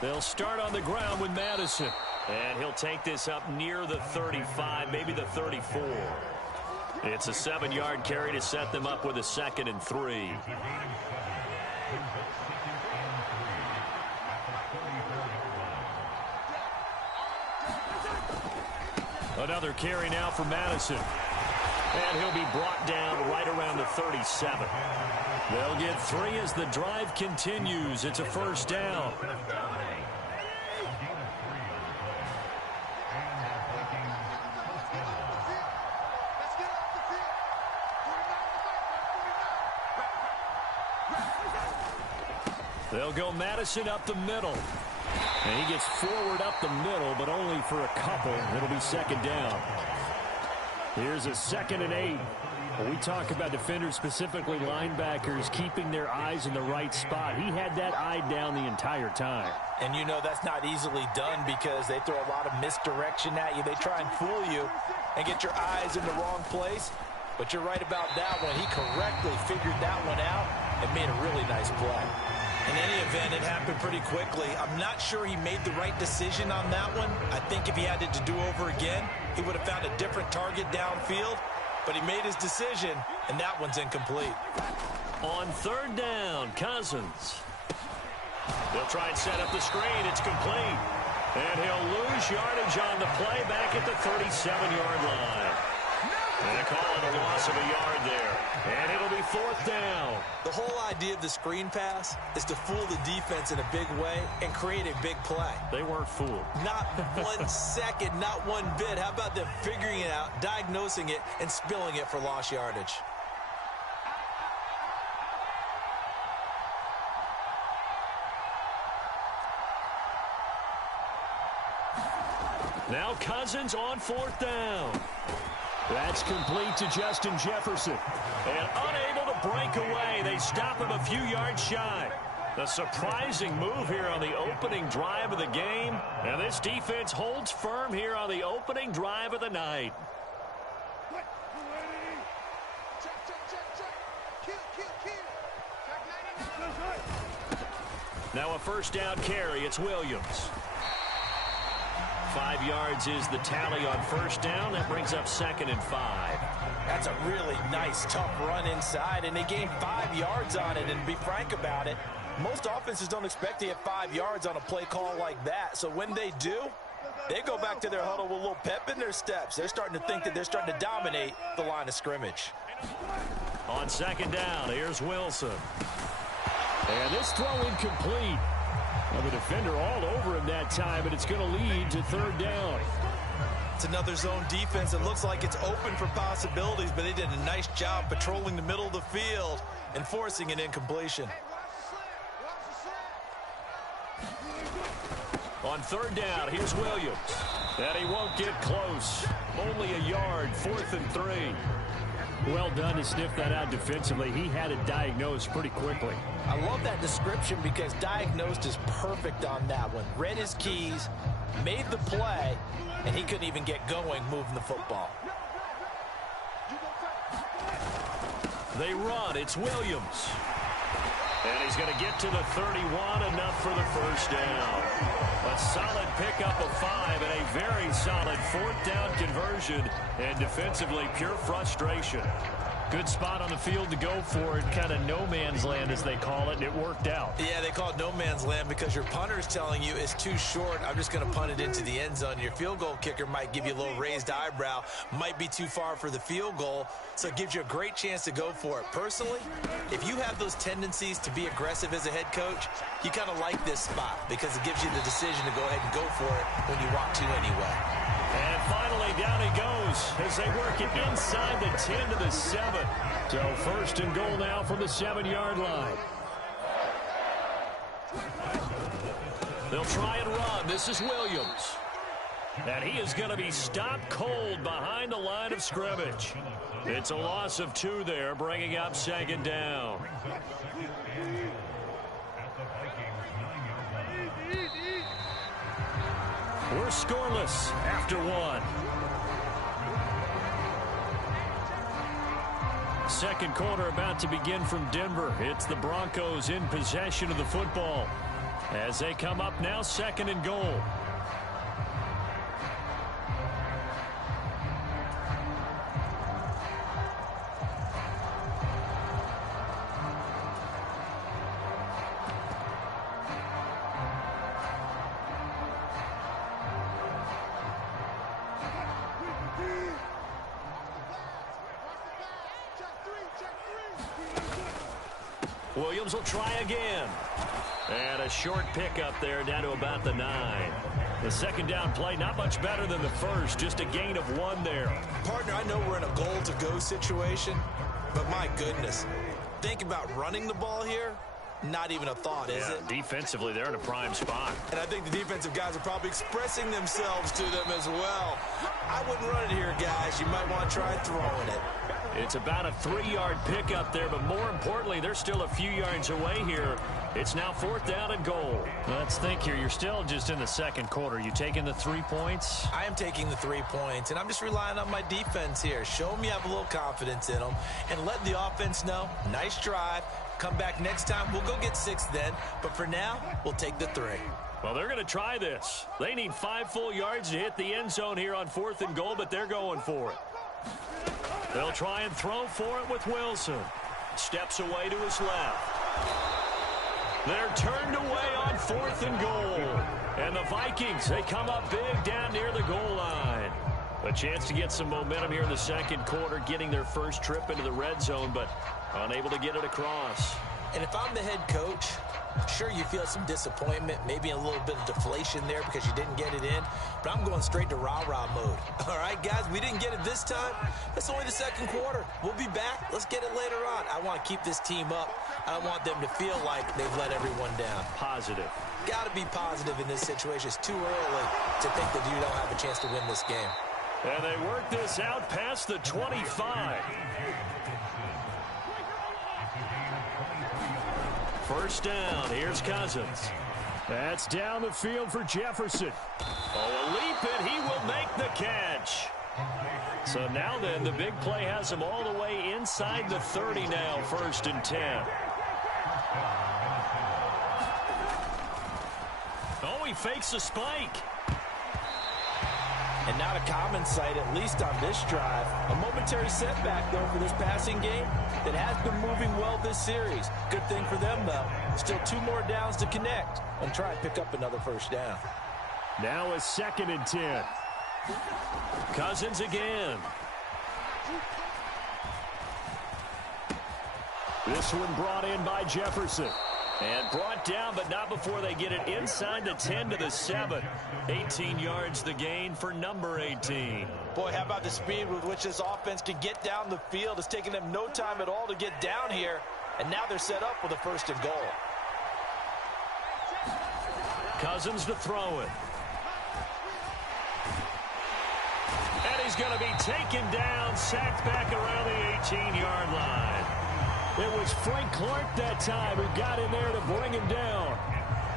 They'll start on the ground with Madison. And he'll take this up near the 35, maybe the 34. It's a 7-yard carry to set them up with a 2nd and 3. Another carry now for Madison. And he'll be brought down right around the 37. They'll get 3 as the drive continues. It's a 1st down. They'll go Madison up the middle. And he gets forward up the middle, but only for a couple. It'll be 2nd down. Here's a 2nd and 8. When we talk about defenders, specifically linebackers, keeping their eyes in the right spot. He had that eye down the entire time. And you know that's not easily done because they throw a lot of misdirection at you. They try and fool you and get your eyes in the wrong place. But you're right about that one. He correctly figured that one out and made a really nice play. In any event, it happened pretty quickly. I'm not sure he made the right decision on that one. I think if he had it to do over again, he would have found a different target downfield. But he made his decision, and that one's incomplete. On 3rd down, Cousins. They'll try and set up the screen. It's complete. And he'll lose yardage on the play back at the 37-yard line. And they call it a loss of a yard there. And it'll be 4th down. The whole idea of the screen pass is to fool the defense in a big way and create a big play. They weren't fooled. Not 1 second, not one bit. How about them figuring it out, diagnosing it, and spilling it for lost yardage? Now Cousins on 4th down. That's complete to Justin Jefferson. And unable to break away. They stop him a few yards shy. A surprising move here on the opening drive of the game. And this defense holds firm here on the opening drive of the night. Now a 1st down carry. It's Williams. 5 yards is the tally on 1st down. That brings up 2nd and 5. That's a really nice, tough run inside, and they gained 5 yards on it. And to be frank about it, most offenses don't expect to get 5 yards on a play call like that. So when they do, they go back to their huddle with a little pep in their steps. They're starting to think that they're starting to dominate the line of scrimmage. On 2nd down, here's Wilson. And this throw incomplete. Well, the defender all over him that time, but it's going to lead to 3rd down. It's another zone defense. It looks like it's open for possibilities, but they did a nice job patrolling the middle of the field and forcing an incompletion. On 3rd down, here's Williams. And he won't get close. Only a yard, 4th and 3. Well done to sniff that out defensively. He had it diagnosed pretty quickly. I love that description because diagnosed is perfect on that one. Read his keys, made the play, and he couldn't even get going moving the football. They run. It's Williams. And he's going to get to the 31, enough for the 1st down. A solid pickup of 5 and a very solid 4th down conversion. And defensively, pure frustration. Good spot on the field to go for it. Kind of no man's land, as they call it, and it worked out. Yeah, they call it no man's land because your punter is telling you it's too short. I'm just going to punt it into the end zone. Your field goal kicker might give you a little raised eyebrow. Might be too far for the field goal, so it gives you a great chance to go for it. Personally, if you have those tendencies to be aggressive as a head coach, you kind of like this spot because it gives you the decision to go ahead and go for it when you want to anyway. And finally, down he goes as they work it inside the 10 to the 7. So 1st and goal now from the 7-yard line. They'll try and run. This is Williams. And he is going to be stopped cold behind the line of scrimmage. It's a loss of 2 there, bringing up 2nd down. We're scoreless after 1. Second quarter about to begin from Denver. It's the Broncos in possession of the football. As they come up now, 2nd and goal. Williams will try again. And a short pickup there down to about the 9. The 2nd down play, not much better than the first. Just a gain of 1 there. Partner, I know we're in a goal-to-go situation, but my goodness. Think about running the ball here. Not even a thought, is it? Defensively, they're in a prime spot. And I think the defensive guys are probably expressing themselves to them as well. I wouldn't run it here, guys. You might want to try throwing it. It's about a 3-yard pickup there, but more importantly, they're still a few yards away here. It's now 4th down and goal. Let's think here. You're still just in the 2nd quarter. You taking the 3 points? I am taking the 3 points, and I'm just relying on my defense here. Show me I have a little confidence in them, and let the offense know, nice drive. Come back next time. We'll go get 6 then, but for now, we'll take the 3. Well, they're going to try this. They need 5 full yards to hit the end zone here on 4th and goal, but they're going for it. They'll try and throw for it with Wilson. Steps away to his left. They're turned away on 4th and goal. And the Vikings, they come up big down near the goal line. A chance to get some momentum here in the 2nd quarter, getting their first trip into the red zone, but unable to get it across. And if I'm the head coach, sure, you feel some disappointment, maybe a little bit of deflation there because you didn't get it in, but I'm going straight to rah-rah mode. All right, guys, we didn't get it this time. That's only the 2nd quarter. We'll be back. Let's get it later on. I want to keep this team up. I don't want them to feel like they've let everyone down. Positive. Got to be positive in this situation. It's too early to think that you don't have a chance to win this game. And they work this out past the 25. First down. Here's Cousins. That's down the field for Jefferson. Oh, a leap, and he will make the catch. So now then, the big play has him all the way inside the 30 now, 1st and 10. Oh, he fakes a spike. And not a common sight, at least on this drive. A momentary setback, though, for this passing game that has been moving well this series. Good thing for them, though. Still 2 more downs to connect and try and pick up another 1st down. Now a 2nd and 10. Cousins again. This one brought in by Jefferson. And brought down, but not before they get it inside the 10 to the 7. 18 yards the gain for number 18. Boy, how about the speed with which this offense can get down the field? It's taken them no time at all to get down here. And now they're set up with a 1st and goal. Cousins to throw it. And he's going to be taken down, sacked back around the 18-yard line. It was Frank Clark that time who got in there to bring him down.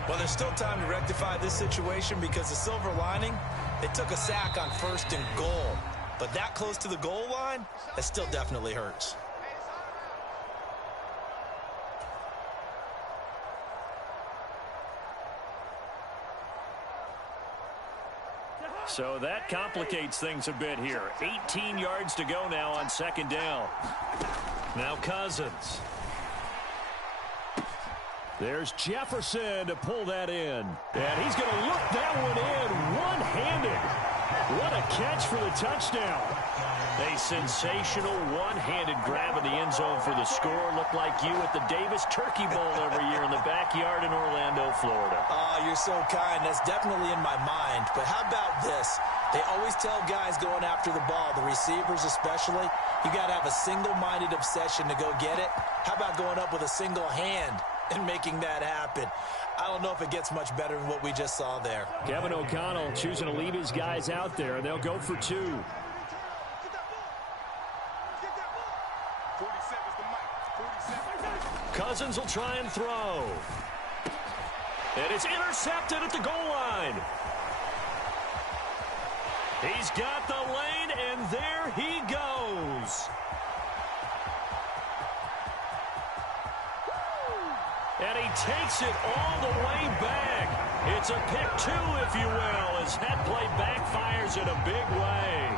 Well, there's still time to rectify this situation because the silver lining, they took a sack on 1st and goal. But that close to the goal line, that still definitely hurts. So that complicates things a bit here. 18 yards to go now on 2nd down. Now Cousins. There's Jefferson to pull that in. And he's going to look that one in one-handed. What a catch for the touchdown. A sensational one-handed grab in the end zone for the score. Looked like you at the Davis Turkey Bowl every year in the backyard in Orlando, Florida. Oh, you're so kind. That's definitely in my mind. But how about this? They always tell guys going after the ball, the receivers especially, you got to have a single-minded obsession to go get it. How about going up with a single hand and making that happen? I don't know if it gets much better than what we just saw there. Kevin O'Connell choosing to leave his guys out there, and they'll go for 2. Cousins will try and throw. And it's intercepted at the goal line. He's got the lane, and there he goes. And he takes it all the way back. It's a pick two, if you will, as that play backfires in a big way.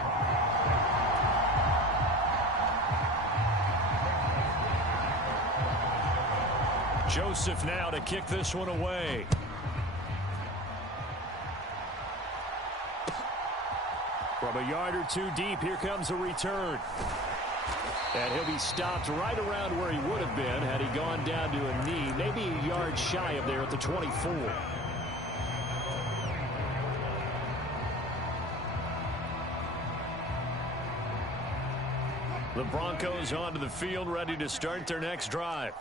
Joseph now to kick this one away. From a yard or two deep, here comes a return. And he'll be stopped right around where he would have been had he gone down to a knee, maybe a yard shy of there at the 24. The Broncos onto the field, ready to start their next drive.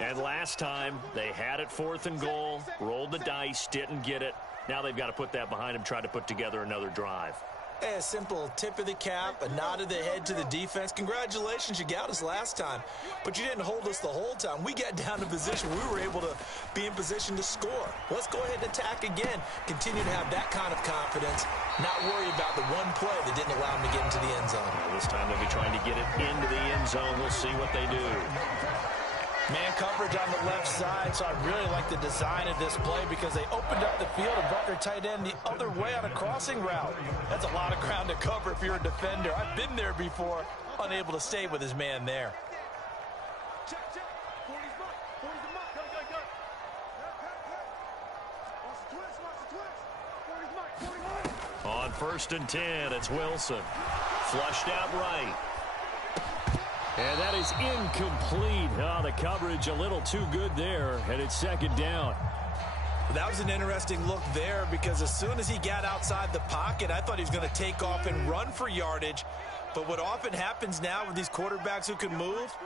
And last time, they had it 4th and goal, rolled the dice, didn't get it. Now they've got to put that behind them, try to put together another drive. A simple tip of the cap, a nod of the head to the defense. Congratulations, you got us last time, but you didn't hold us the whole time. We got down to position. We were able to be in position to score. Let's go ahead and attack again. Continue to have that kind of confidence, not worry about the one play that didn't allow them to get into the end zone. Well, this time they'll be trying to get it into the end zone. We'll see what they do. Man coverage on the left side, so I really like the design of this play because they opened up the field and brought their tight end the other way on a crossing route. That's a lot of ground to cover if you're a defender. I've been there before, unable to stay with his man there. On 1st and 10, it's Wilson. Flushed out right. And that is incomplete. Oh, the coverage a little too good there, and it's 2nd down. That was an interesting look there because as soon as he got outside the pocket, I thought he was going to take off and run for yardage. But what often happens now with these quarterbacks who can move,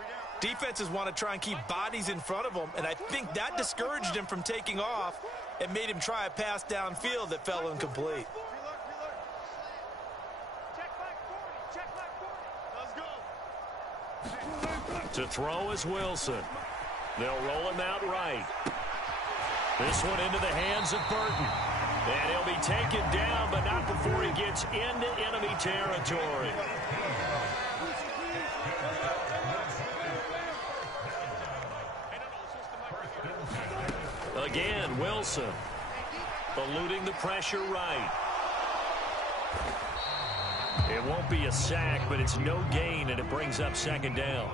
defenses want to try and keep bodies in front of them, and I think that discouraged him from taking off and made him try a pass downfield that fell incomplete. To throw is Wilson. They'll roll him out right. This one into the hands of Burton. And he'll be taken down, but not before he gets into enemy territory. Again, Wilson. Eluding the pressure right. It won't be a sack, but it's no gain, and it brings up 2nd down.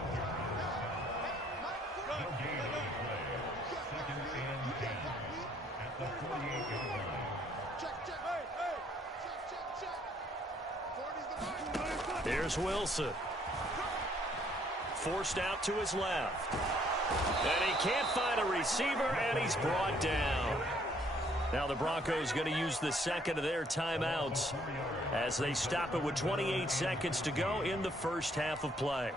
Here's Wilson. Forced out to his left. And he can't find a receiver, and he's brought down. Now the Broncos going to use the 2nd of their timeouts as they stop it with 28 seconds to go in the first half of play.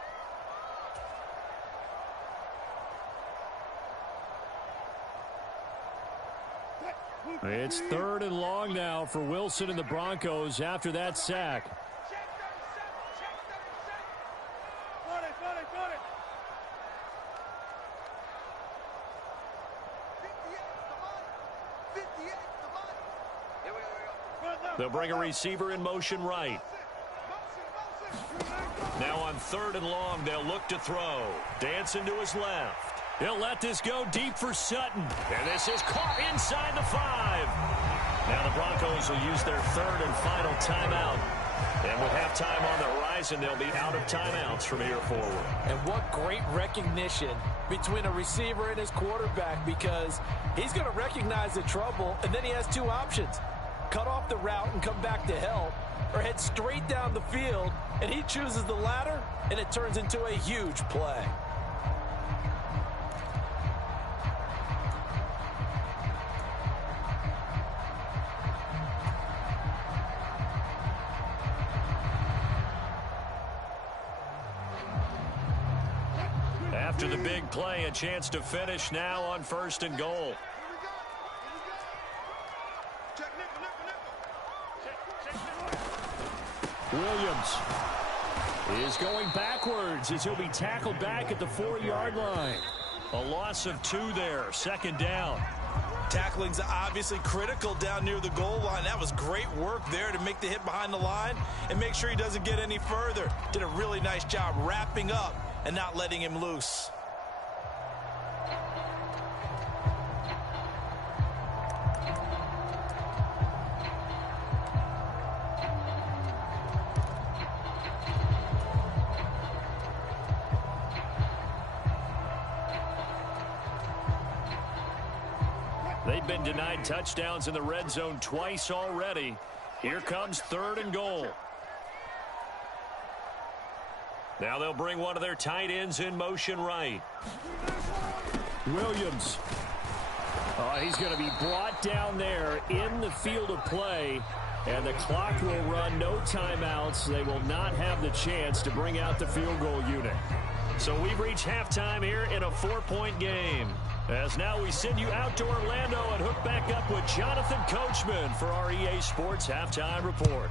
It's 3rd and long now for Wilson and the Broncos after that sack. They'll bring a receiver in motion right. Now on 3rd and long, they'll look to throw. Dancing to his left. He'll let this go deep for Sutton. And this is caught inside the 5. Now the Broncos will use their 3rd and final timeout. And with halftime on the horizon, they'll be out of timeouts from here forward. And what great recognition between a receiver and his quarterback, because he's going to recognize the trouble, and then he has 2 options. Cut off the route and come back to help, or head straight down the field, and he chooses the latter, and it turns into a huge play. After the big play, a chance to finish now on 1st and goal. Williams is going backwards as he'll be tackled back at the 4-yard line. A loss of 2 there, 2nd down. Tackling's obviously critical down near the goal line. That was great work there to make the hit behind the line and make sure he doesn't get any further. Did a really nice job wrapping up and not letting him loose. They've been denied touchdowns in the red zone twice already. Here comes 3rd and goal. Now they'll bring one of their tight ends in motion right. Williams. He's going to be brought down there in the field of play. And the clock will run, no timeouts. They will not have the chance to bring out the field goal unit. So we've reached halftime here in a 4-point game. As now we send you out to Orlando and hook back up with Jonathan Coachman for our EA Sports Halftime Report.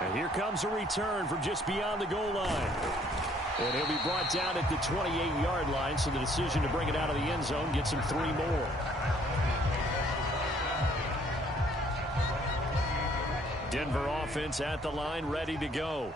And here comes a return from just beyond the goal line. And he'll be brought down at the 28-yard line, so the decision to bring it out of the end zone gets him 3 more. Denver offense at the line, ready to go.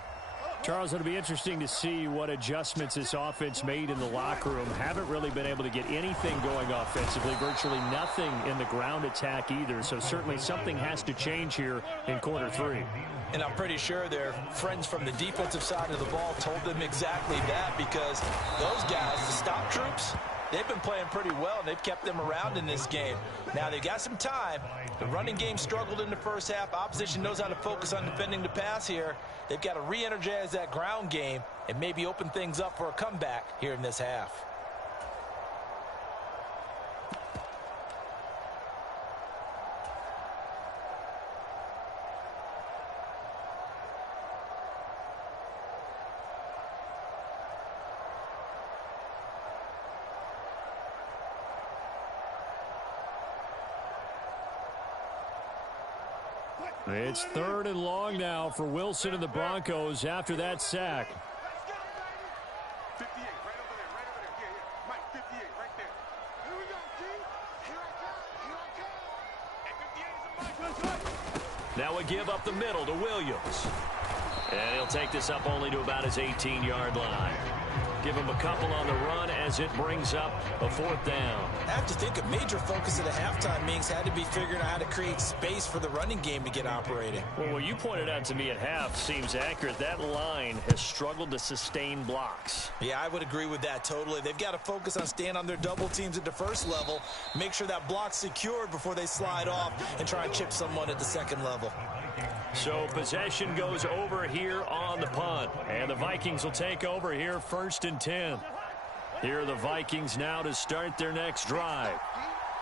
Charles, it'll be interesting to see what adjustments this offense made in the locker room. Haven't really been able to get anything going offensively, virtually nothing in the ground attack either. So certainly something has to change here in quarter 3. And I'm pretty sure their friends from the defensive side of the ball told them exactly that, because those guys, the stop troops, they've been playing pretty well, and they've kept them around in this game. Now, they've got some time. The running game struggled in the first half. Opposition knows how to focus on defending the pass here. They've got to re-energize that ground game and maybe open things up for a comeback here in this half. It's 3rd and long now for Wilson and the Broncos after that sack. 58, right over there, right over there. Yeah. Mike, 58, right there. Here we go, G. Here I come. Hey, 58 is a Mike. Now we give up the middle to Williams. And he'll take this up only to about his 18-yard line. Give him a couple on the run as it brings up a 4th down. I have to think a major focus of the halftime meetings had to be figuring out how to create space for the running game to get operating. Well, what you pointed out to me at half seems accurate. That line has struggled to sustain blocks. Yeah, I would agree with that totally. They've got to focus on staying on their double teams at the first level, make sure that block's secured before they slide off and try and chip someone at the second level. So possession goes over here on the punt. And the Vikings will take over here 1st and 10. Here are the Vikings now to start their next drive.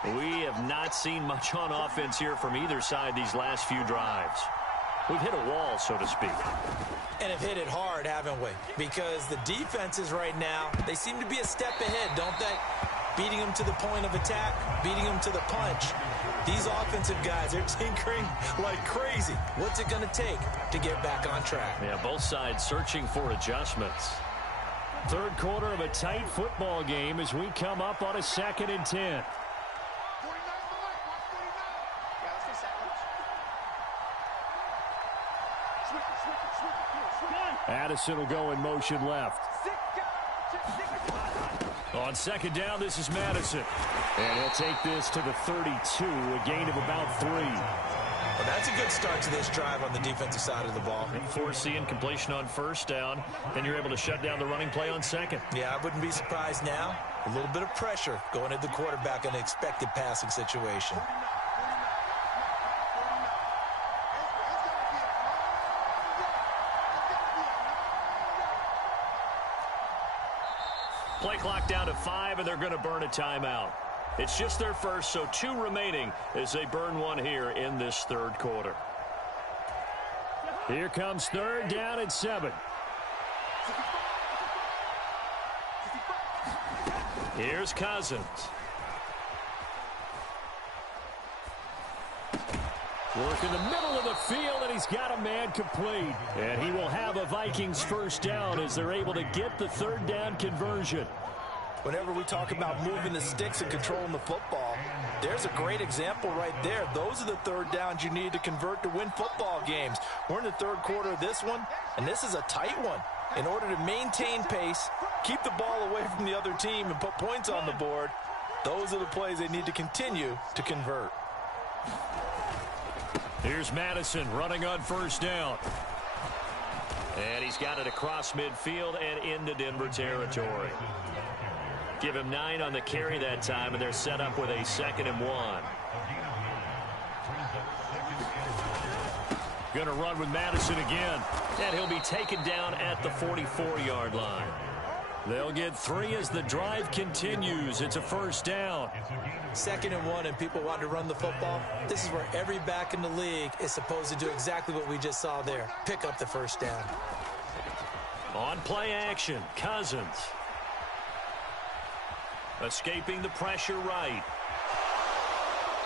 We have not seen much on offense here from either side these last few drives. We've hit a wall, so to speak. And have hit it hard, haven't we? Because the defenses right now, they seem to be a step ahead, don't they? Beating them to the point of attack, beating them to the punch. These offensive guys are tinkering like crazy. What's it going to take to get back on track? Yeah, both sides searching for adjustments. 3rd quarter of a tight football game as we come up on a 2nd and 10. Addison will go in motion left. On 2nd down, this is Madison. And he'll take this to the 32, a gain of about 3. Well, that's a good start to this drive on the defensive side of the ball. Force the incompletion on 1st down, then you're able to shut down the running play on 2nd. Yeah, I wouldn't be surprised now. A little bit of pressure going at the quarterback in an expected passing situation. Play clock down to 5, and they're going to burn a timeout. It's just their first, so 2 remaining as they burn one here in this 3rd quarter. Here comes 3rd down and 7. Here's Cousins. Work in the middle of the field, and he's got a man complete. And he will have a Vikings 1st down as they're able to get the 3rd down conversion. Whenever we talk about moving the sticks and controlling the football, there's a great example right there. Those are the 3rd downs you need to convert to win football games. We're in the 3rd quarter of this one, and this is a tight one. In order to maintain pace, keep the ball away from the other team, and put points on the board, those are the plays they need to continue to convert. Here's Madison running on 1st down. And he's got it across midfield and into Denver territory. Give him 9 on the carry that time, and they're set up with a 2nd and 1. Going to run with Madison again. And he'll be taken down at the 44-yard line. They'll get 3 as the drive continues. It's a 1st down. 2nd and 1, and people want to run the football. This is where every back in the league is supposed to do exactly what we just saw there. Pick up the 1st down. On play action, Cousins. Escaping the pressure right.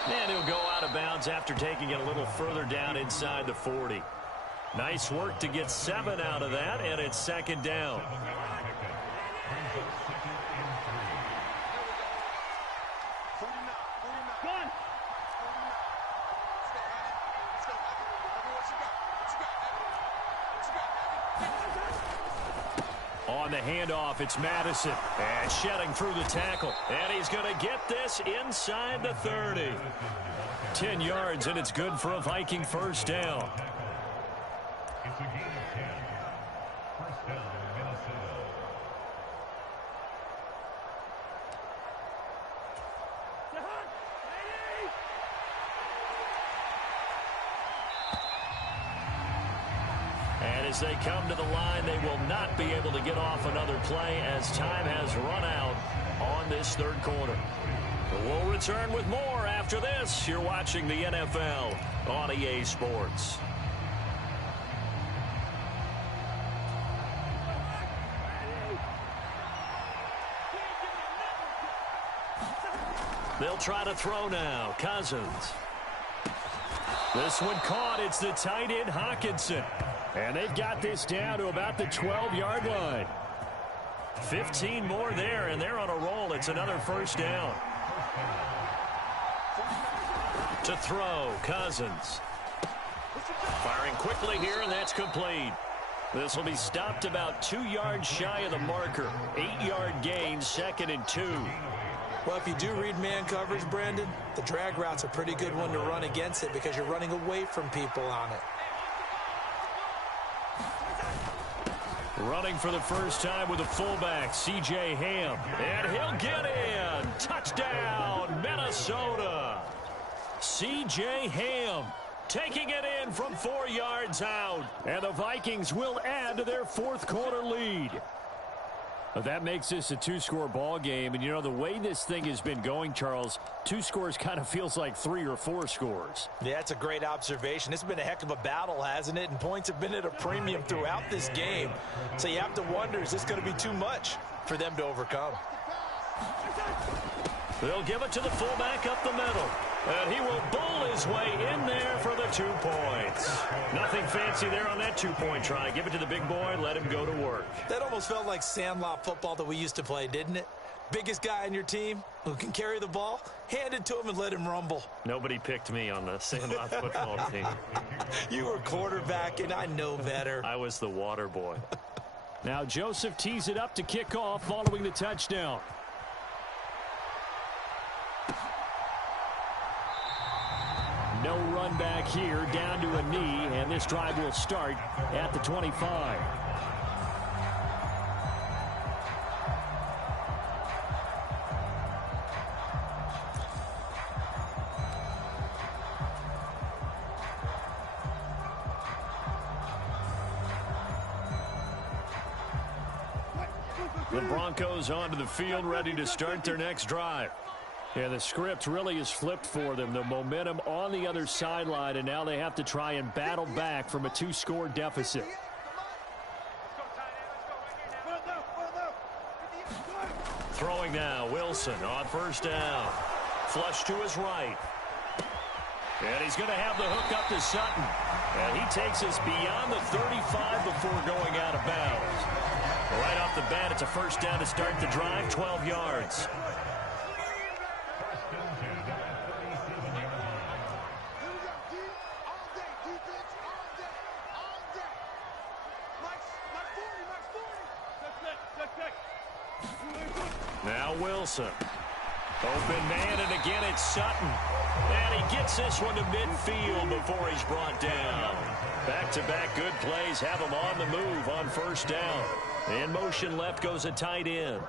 And he'll go out of bounds after taking it a little further down inside the 40. Nice work to get 7 out of that, and it's 2nd down. On the handoff, it's Madison. And shedding through the tackle. And he's going to get this inside the 30. 10 yards, and it's good for a Viking 1st down. It's a gain of 10. 1st down, Minnesota. And as they come to the line, they will not be able to get off another play as time has run out on this 3rd quarter. We'll return with more after this. You're watching the NFL on EA Sports. They'll try to throw now. Cousins. This one caught. It's the tight end, Hawkinson. And they've got this down to about the 12-yard line. 15 more there, and they're on a roll. It's another 1st down. To throw, Cousins. Firing quickly here, and that's complete. This will be stopped about 2 yards shy of the marker. 8-yard gain, 2nd and 2. Well, if you do read man coverage, Brandon, the drag route's a pretty good one to run against it because you're running away from people on it. Running for the first time with a fullback, C.J. Ham. And he'll get in. Touchdown, Minnesota. C.J. Ham taking it in from 4 yards out. And the Vikings will add to their 4th quarter lead. That makes this a 2-score ball game. And, you know, the way this thing has been going, Charles, 2 scores kind of feels like 3 or 4 scores. Yeah, it's a great observation. It's been a heck of a battle, hasn't it? And points have been at a premium throughout this game. So you have to wonder, is this going to be too much for them to overcome? They'll give it to the fullback up the middle. And he will bowl his way in there for the 2 points. Nothing fancy there on that 2-point try. Give it to the big boy, let him go to work. That almost felt like sandlot football that we used to play, didn't it? Biggest guy on your team who can carry the ball, hand it to him and let him rumble. Nobody picked me on the sandlot football team. You were quarterback, and I know better. I was the water boy. Now Joseph tees it up to kick off following the touchdown. No run back here, down to a knee, and this drive will start at the 25. The Broncos onto the field, ready to start their next drive. Yeah, the script really is flipped for them. The momentum on the other sideline, and now they have to try and battle back from a 2-score deficit. Throwing now, Wilson on 1st down. Flush to his right. And he's going to have the hook up to Sutton. And he takes us beyond the 35 before going out of bounds. Right off the bat, it's a 1st down to start the drive, 12 yards. Now Wilson. Open man, and again it's Sutton. And he gets this one to midfield before he's brought down. Back-to-back good plays have him on the move on 1st down. In motion left goes a tight end.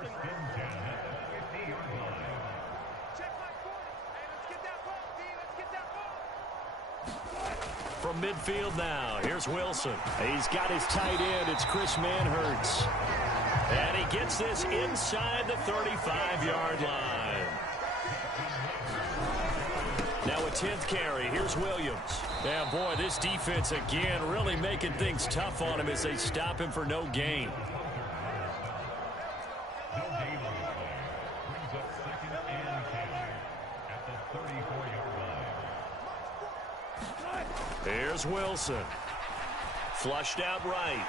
from midfield now. Here's Wilson. He's got his tight end. It's Chris Manhertz. And he gets this inside the 35-yard line. Now a 10th carry. Here's Williams. Yeah, boy, this defense again really making things tough on him as they stop him for no gain. Here's Wilson. Flushed out right.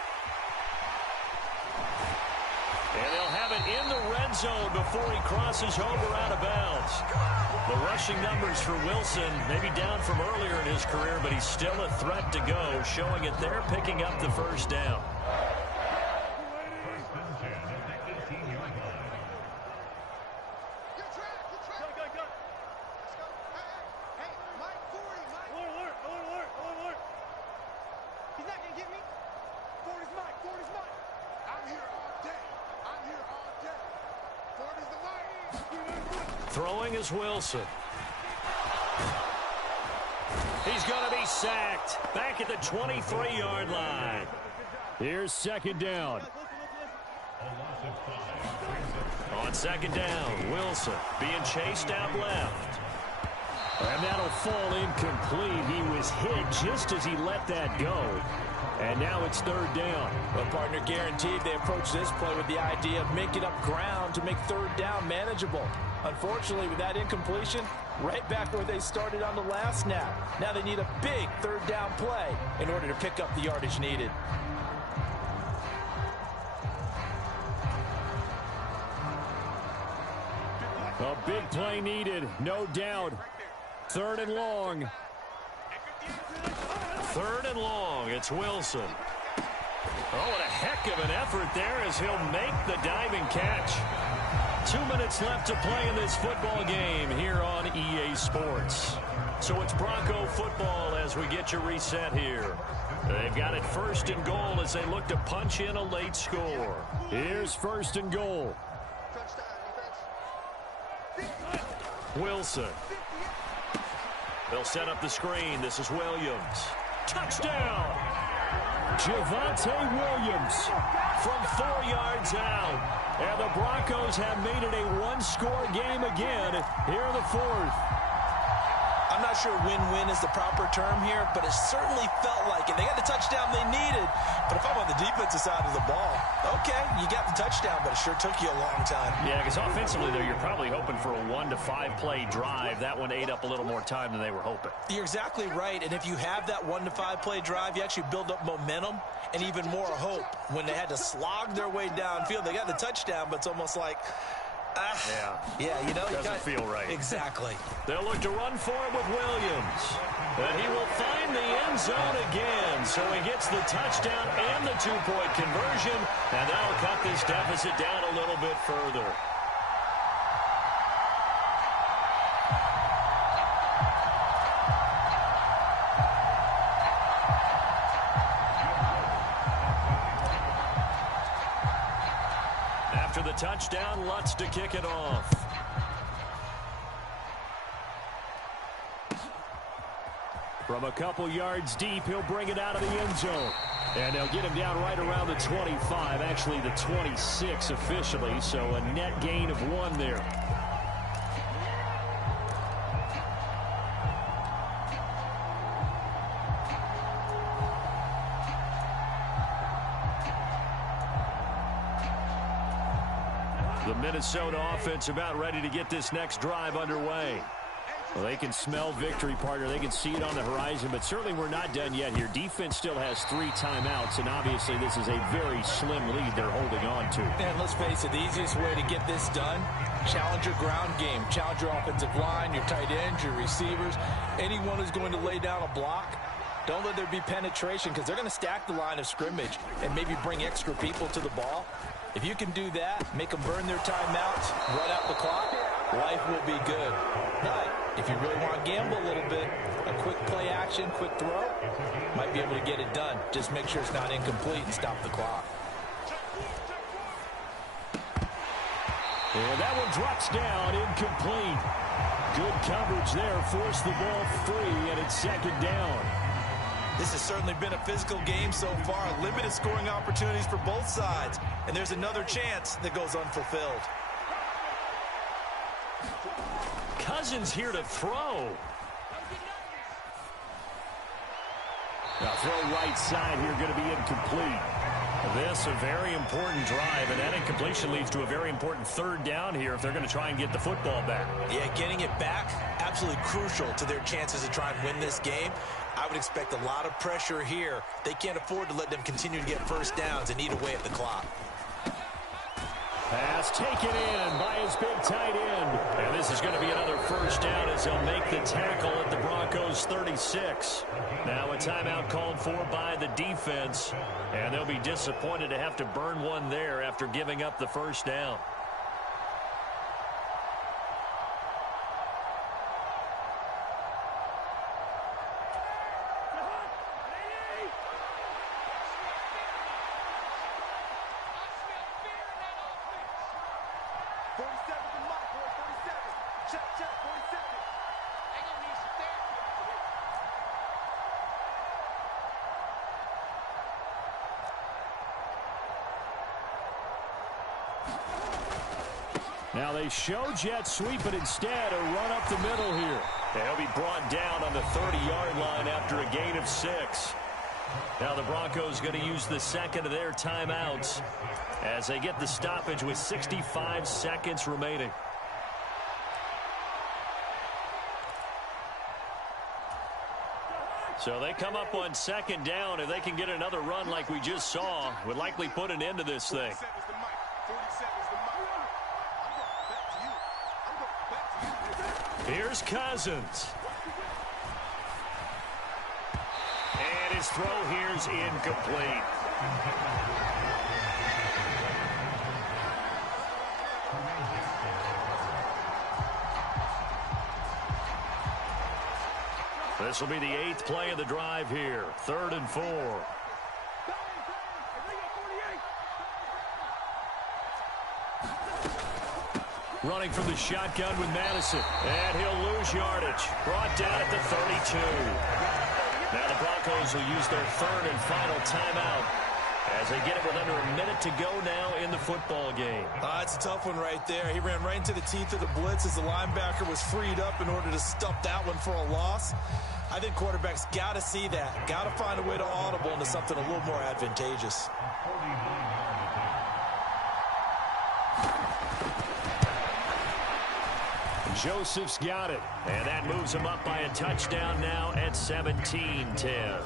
And they'll have it in the red zone before he crosses over out of bounds. The rushing numbers for Wilson maybe down from earlier in his career, but he's still a threat to go, showing it they're picking up the first down. Throwing is Wilson. He's going to be sacked. Back at the 23-yard line. Here's second down. On second down, Wilson being chased out left. And that'll fall incomplete. He was hit just as he let that go. And now it's third down. Well, partner, guaranteed they approach this play with the idea of making up ground to make third down manageable. Unfortunately, with that incompletion, right back where they started on the last snap. Now they need a big third down play in order to pick up the yardage needed. A big play needed, no doubt. Third and long. Third and long. It's Wilson. Oh, what a heck of an effort there as he'll make the diving catch. 2 minutes left to play in this football game here on EA Sports. So it's Bronco football as we get you reset here. They've got it first and goal as they look to punch in a late score. Here's first and goal. Wilson. They'll set up the screen. This is Williams. Touchdown! Javonte Williams from 4 yards out. And the Broncos have made it a one-score game again here in the fourth. I'm not sure win-win is the proper term here, but it certainly felt like it. They got the touchdown they needed. But if I'm on the defensive side of the ball, okay, you got the touchdown, but it sure took you a long time. Yeah, because offensively, though, you're probably hoping for a 1 to 5 play drive. That one ate up a little more time than they were hoping. You're exactly right. And if you have that 1 to 5 play drive, you actually build up momentum and even more hope. When they had to slog their way downfield, they got the touchdown, but it's almost like, yeah, you know, doesn't feel right. Exactly. They'll look to run for it with Williams. And he will find the end zone again. So he gets the touchdown and the 2-point conversion. And that'll cut this deficit down a little bit further. After the touchdown, Lutz to kick it off. From a couple yards deep, he'll bring it out of the end zone. And they'll get him down right around the 25, actually the 26 officially, so a net gain of 1 there. The Minnesota offense about ready to get this next drive underway. Well, they can smell victory, partner. They can see it on the horizon, but certainly we're not done yet here. Defense still has 3 timeouts, and obviously this is a very slim lead they're holding on to. And let's face it, the easiest way to get this done, challenge your ground game. Challenge your offensive line, your tight ends, your receivers. Anyone who's going to lay down a block, don't let there be penetration because they're going to stack the line of scrimmage and maybe bring extra people to the ball. If you can do that, make them burn their timeouts, run out the clock, life will be good. But if you really want to gamble a little bit, a quick play action, quick throw, might be able to get it done. Just make sure it's not incomplete and stop the clock. And that one drops down, incomplete. Good coverage there, forced the ball free, and it's second down. This has certainly been a physical game so far. Limited scoring opportunities for both sides. And there's another chance that goes unfulfilled. Cousins here to throw. Now throw right side here, going to be incomplete. This a very important drive, and that incompletion leads to a very important third down here if they're going to try and get the football back. Yeah, getting it back, absolutely crucial to their chances to try and win this game. I would expect a lot of pressure here. They can't afford to let them continue to get first downs and eat away at the clock. Pass taken in by his big tight end. And this is going to be another first down as he'll make the tackle at the Broncos 36. Now a timeout called for by the defense. And they'll be disappointed to have to burn one there after giving up the first down. Now they show jet sweep, but instead a run up the middle here. They'll be brought down on the 30-yard line after a gain of 6. Now the Broncos going to use the second of their timeouts as they get the stoppage with 65 seconds remaining. So they come up on second down. If they can get another run like we just saw, would likely put an end to this thing. Here's Cousins. And his throw here's incomplete. This will be the 8th play of the drive here. 3rd and 4. Running from the shotgun with Madison. And he'll lose yardage. Brought down at the 32. Now the Broncos will use their 3rd and final timeout as they get it with under a minute to go now in the football game. It's a tough one right there. He ran right into the teeth of the blitz as the linebacker was freed up in order to stop that one for a loss. I think quarterbacks got to see that. Got to find a way to audible into something a little more advantageous. Joseph's got it, and that moves him up by a touchdown now at 17-10.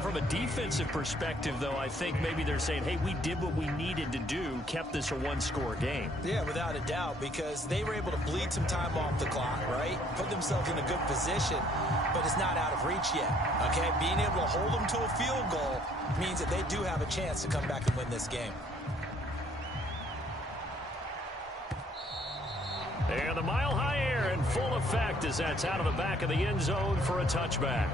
From a defensive perspective, though, I think maybe they're saying, hey, we did what we needed to do, kept this a one-score game. Yeah, without a doubt, because they were able to bleed some time off the clock, right? Put themselves in a good position, but it's not out of reach yet, okay? Being able to hold them to a field goal means that they do have a chance to come back and win this game. And the mile-high air in full effect as that's out of the back of the end zone for a touchback.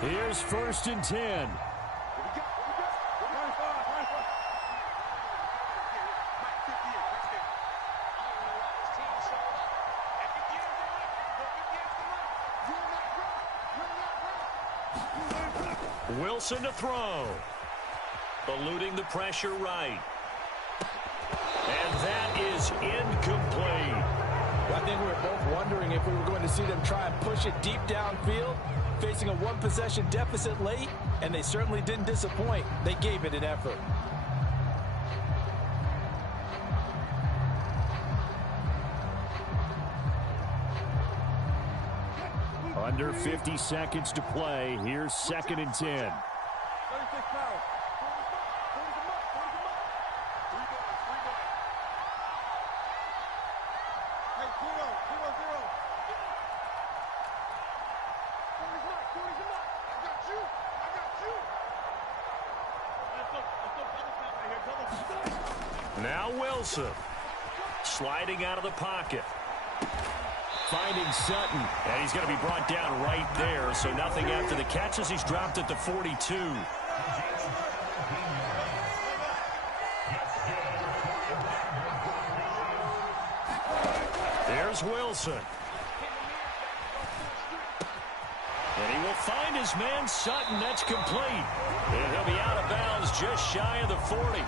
Here's 1st and 10. Wilson to throw. Eluding the pressure right. And that is incomplete. Well, I think we were both wondering if we were going to see them try and push it deep downfield, facing a one-possession deficit late, and they certainly didn't disappoint. They gave it an effort. Under 50 seconds to play. Here's 2nd and 10. Now Wilson. Sliding out of the pocket. Finding Sutton. And he's going to be brought down right there. So nothing after the catches. He's dropped at the 42. There's Wilson. And he will find his man Sutton. That's complete. And he'll be out of bounds just shy of the 40.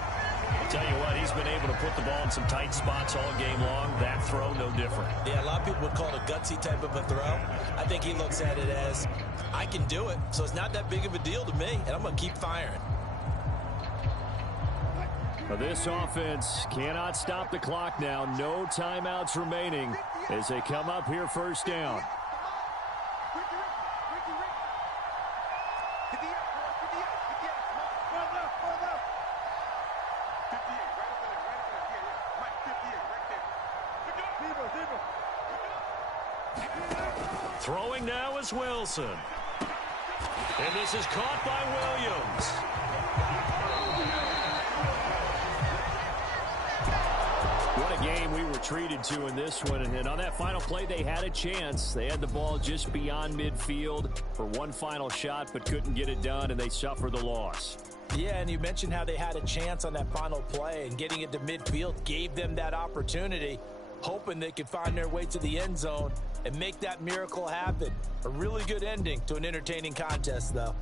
I'll tell you what, he's been able to put the ball in some tight spots all game long. That throw, no different. Yeah, a lot of people would call it a gutsy type of a throw. I think he looks at it as, I can do it, so it's not that big of a deal to me, and I'm going to keep firing. Well, this offense cannot stop the clock now. No timeouts remaining as they come up here first down. Throwing now is Wilson. And this is caught by Williams. What a game we were treated to in this one. And on that final play, they had a chance. They had the ball just beyond midfield for one final shot, but couldn't get it done, and they suffer the loss. Yeah, and you mentioned how they had a chance on that final play, and getting it to midfield gave them that opportunity, hoping they could find their way to the end zone and make that miracle happen. A really good ending to an entertaining contest, though.